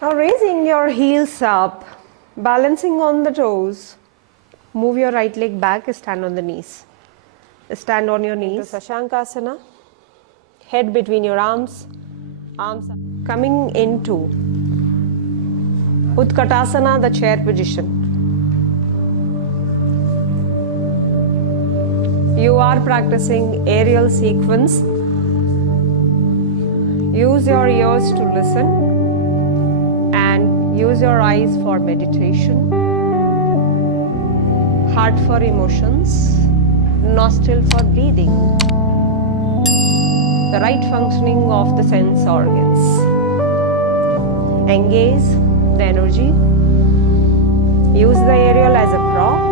Now raising your heels up, balancing on the toes. Move your right leg back, stand on the knees. Stand on your knees. Into Shashankasana. Head between your arms. Arms coming into Utkatasana, the chair position. You are practicing aerial sequence. Use your ears to listen and use your eyes for meditation, heart for emotions, nostril for breathing, the right functioning of the sense organs. Engage the energy. Use the aerial as a prop.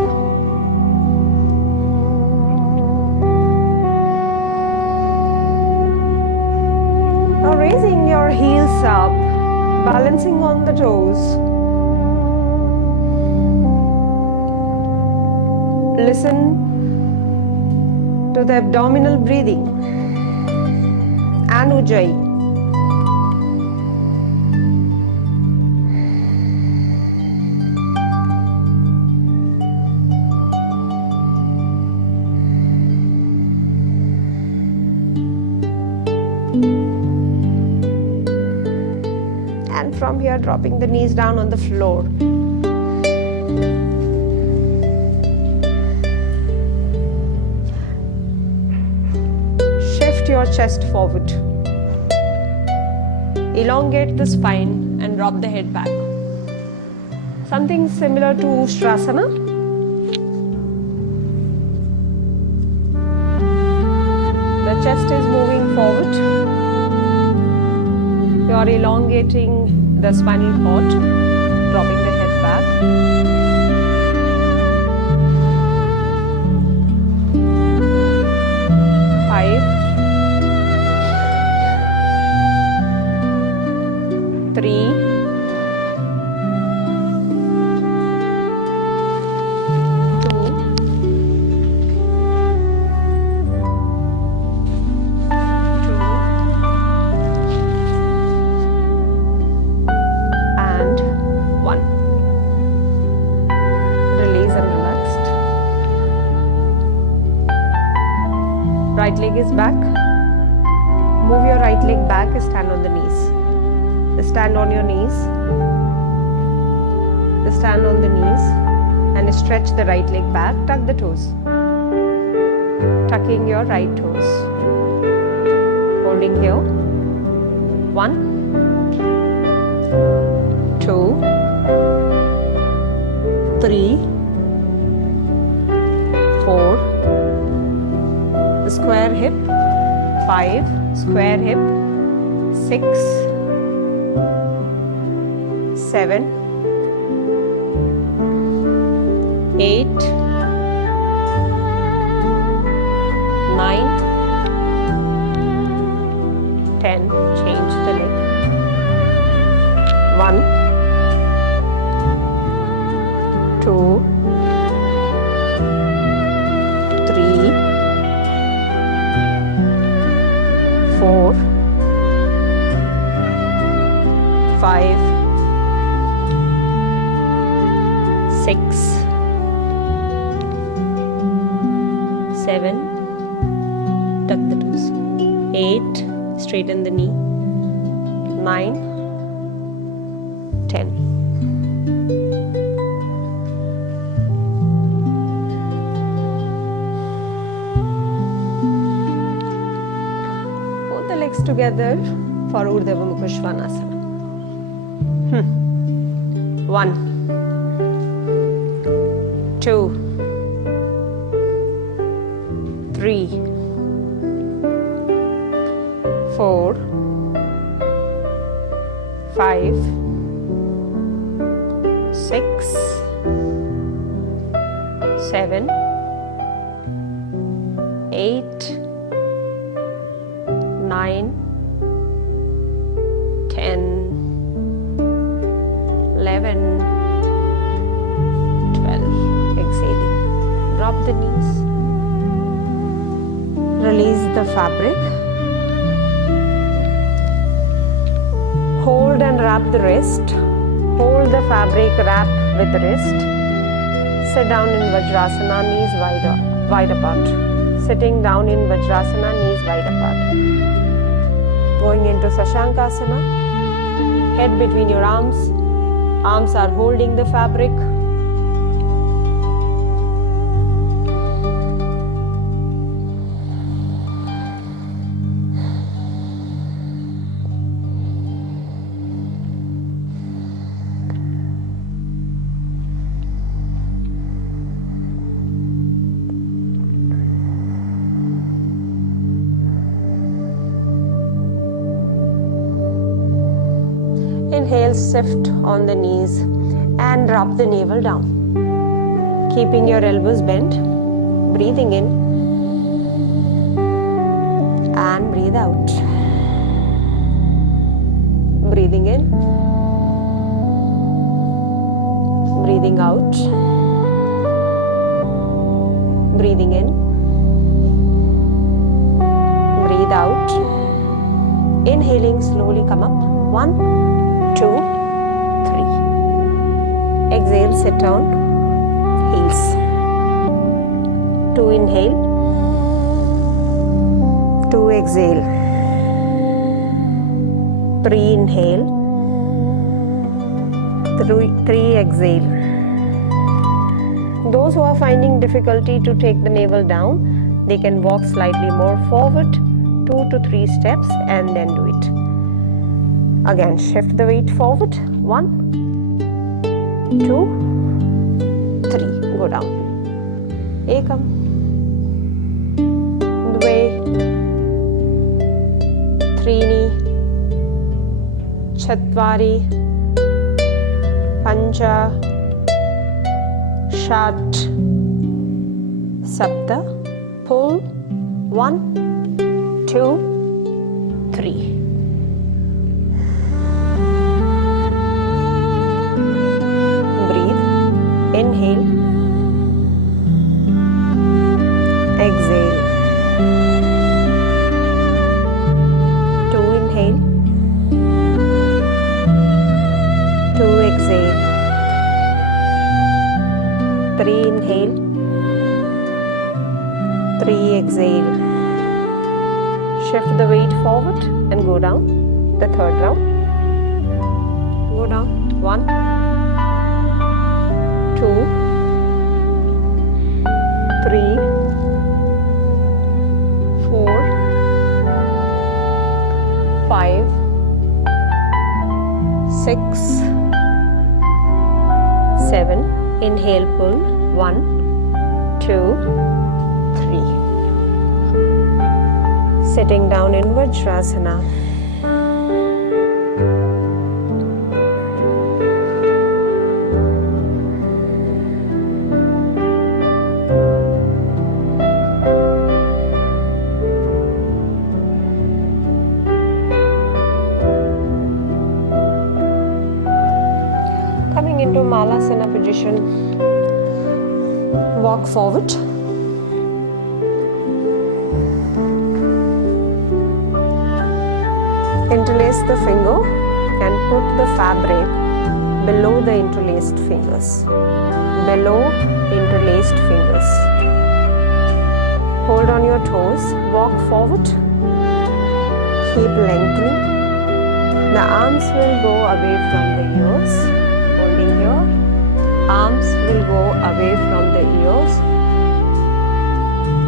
Now raising your heels up, balancing on the toes. Listen to the abdominal breathing and Ujjayi. And from here, dropping the knees down on the floor. Shift your chest forward. Elongate the spine and drop the head back. Something similar to Ustrasana. The chest is moving forward. You are elongating the spinal cord, dropping the head back. Five, 3, 1. Release and relaxed. Right leg is back. Move your right leg back, stand on the knees. Stand on your knees. Stand on the knees and stretch the right leg back. Tuck the toes. Tucking your right toes. Holding here. 1, 2, 3, 4, the square hip, 5, square hip, 6, 7, 8, 9, 10, change the leg, 1, 2, 3, 4, 5, 6, 7, tuck the toes, 8, straighten the knee, 9, 10. Together for Urdhva Mukha Svanasana. 1, 2, 3, 4, 5, 6, 7, 8, 9, 10, 11, 12. Exhaling. Drop the knees. Release the fabric. Hold and wrap the wrist. Hold the fabric, wrap with the wrist. Sit down in Vajrasana, knees wide apart. Sitting down in Vajrasana, knees wide apart. Going into Sashankasana. Head between your arms. Arms are holding the fabric. Inhale, shift on the knees and drop the navel down. Keeping your elbows bent, breathing in and breathe out. Breathing in, breathing out, breathing in, breathe out. Inhaling, slowly come up. 1, 2, 3. Exhale, sit down, heels. 2 inhale, 2 exhale, 3 inhale, 3 exhale. Those who are finding difficulty to take the navel down, they can walk slightly more forward, 2 to 3 steps, and then do it. Again, shift the weight forward. 1, 2, 3. Go down. Ekam, Dve, Trini, Chatvari, Pancha, Shat, Sapta. Pull. 1, 2, 3. Inhale, exhale, 2 inhale, 2 exhale, 3 inhale, 3 exhale. Shift the weight forward and go down. The third round. Go down. 1, 2, 3, 4, 5, 6, 7. Inhale, pull. 1, 2, 3. Sitting down in Vajrasana. Into Malasana position, walk forward, interlace the finger and put the fabric below the interlaced fingers, below interlaced fingers. Hold on your toes, walk forward, keep lengthening. The arms will go away from the ears. Here, arms will go away from the ears.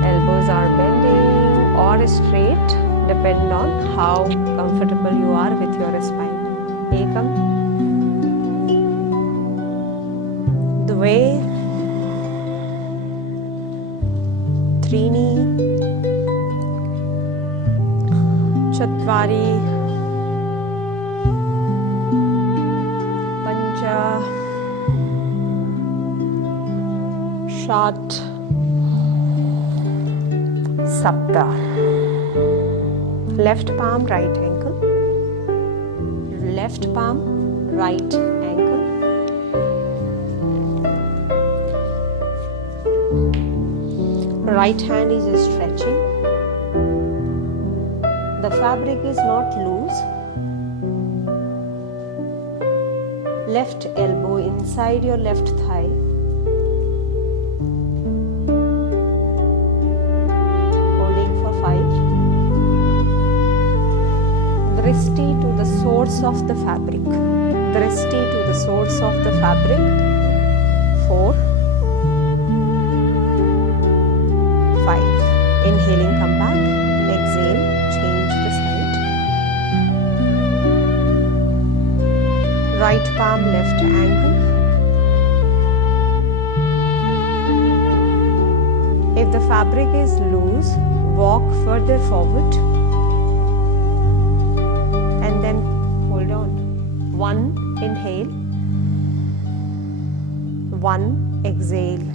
Elbows are bending or straight, depend on how comfortable you are with your spine. Ekam, Dve, Trini, Chatvari, Pancha, Shat, Sapta. Left palm, right ankle. Left palm, right ankle. Right hand is stretching. The fabric is not loose. Left elbow inside your left thigh. Holding for 5. Drishti to the source of the fabric. Drishti to the source of the fabric. 4. 5. Inhaling, come back. Exhale, change the side. Right palm, left ankle. If the fabric is loose, walk further forward and then hold on. 1, inhale. 1, exhale.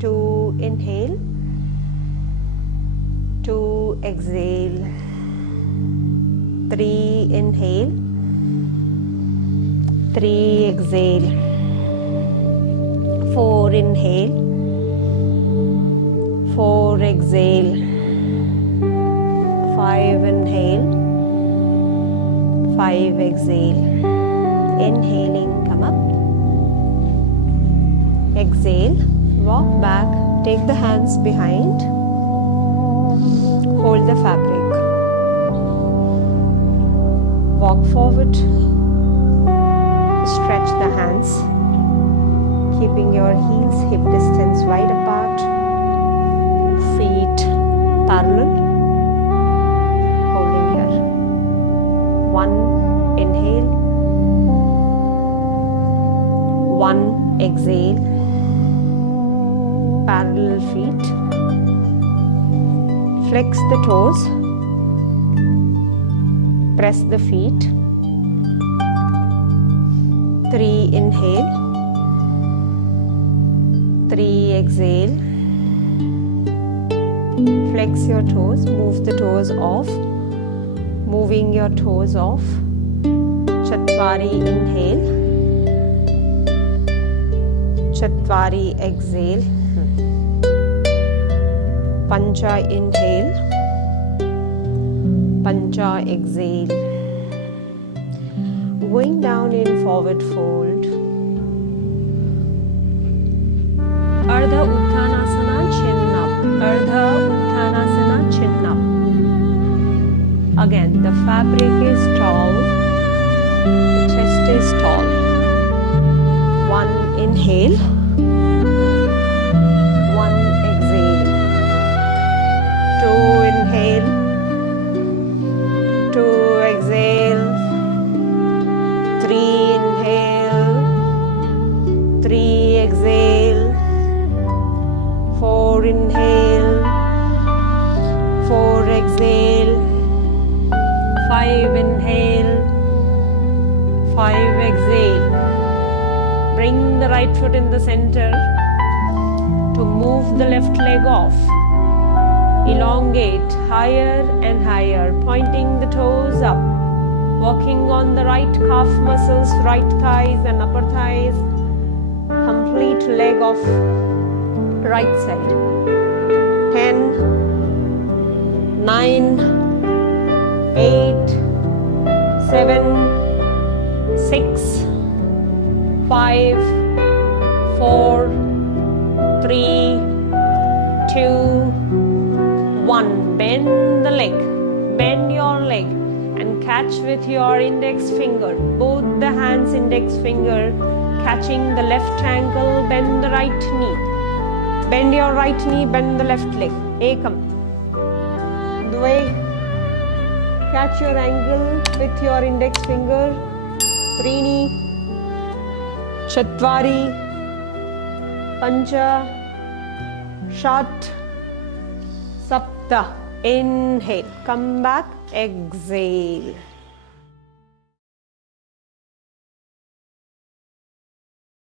2, inhale. 2, exhale. 3, inhale. 3, exhale. 4, inhale. 4, exhale. 5, inhale. 5, exhale. Inhaling, come up. Exhale, walk back, take the hands behind. Hold the fabric. Walk forward. Stretch the hands, keeping your heels hip distance wide apart, feet parallel, holding here. 1, inhale. 1, exhale. Parallel feet. Flex the toes. Press the feet. 3, inhale. 3, exhale. Flex your toes, move the toes off. Moving your toes off. Chatwari, inhale. Chatwari, exhale. Pancha, inhale. Pancha, exhale. Going down in forward fold. Ardha Uttanasana, chin up. Ardha Uttanasana, chin up. Again, the fabric is tall. The chest is tall. 1, inhale. 1, exhale. 2, inhale. 2, exhale. 3, inhale. 3, exhale. 4, inhale. 4, exhale. 5, inhale. 5, exhale. Bring the right foot in the center to move the left leg off. Elongate higher and higher, pointing the toes up. Working on the right calf muscles, right thighs and upper thighs. Complete leg off right side. 10, 9, 8, 7, 6, 5, 4, 3, 2, 1. Bend the leg. Bend your leg. And catch with your index finger, both the hands index finger, catching the left ankle, bend the right knee. Bend your right knee, bend the left leg. Ekam. Dve. Catch your ankle with your index finger. Treeni. Chatwari. Pancha. Shat. Sapta. Inhale. Come back. Exhale.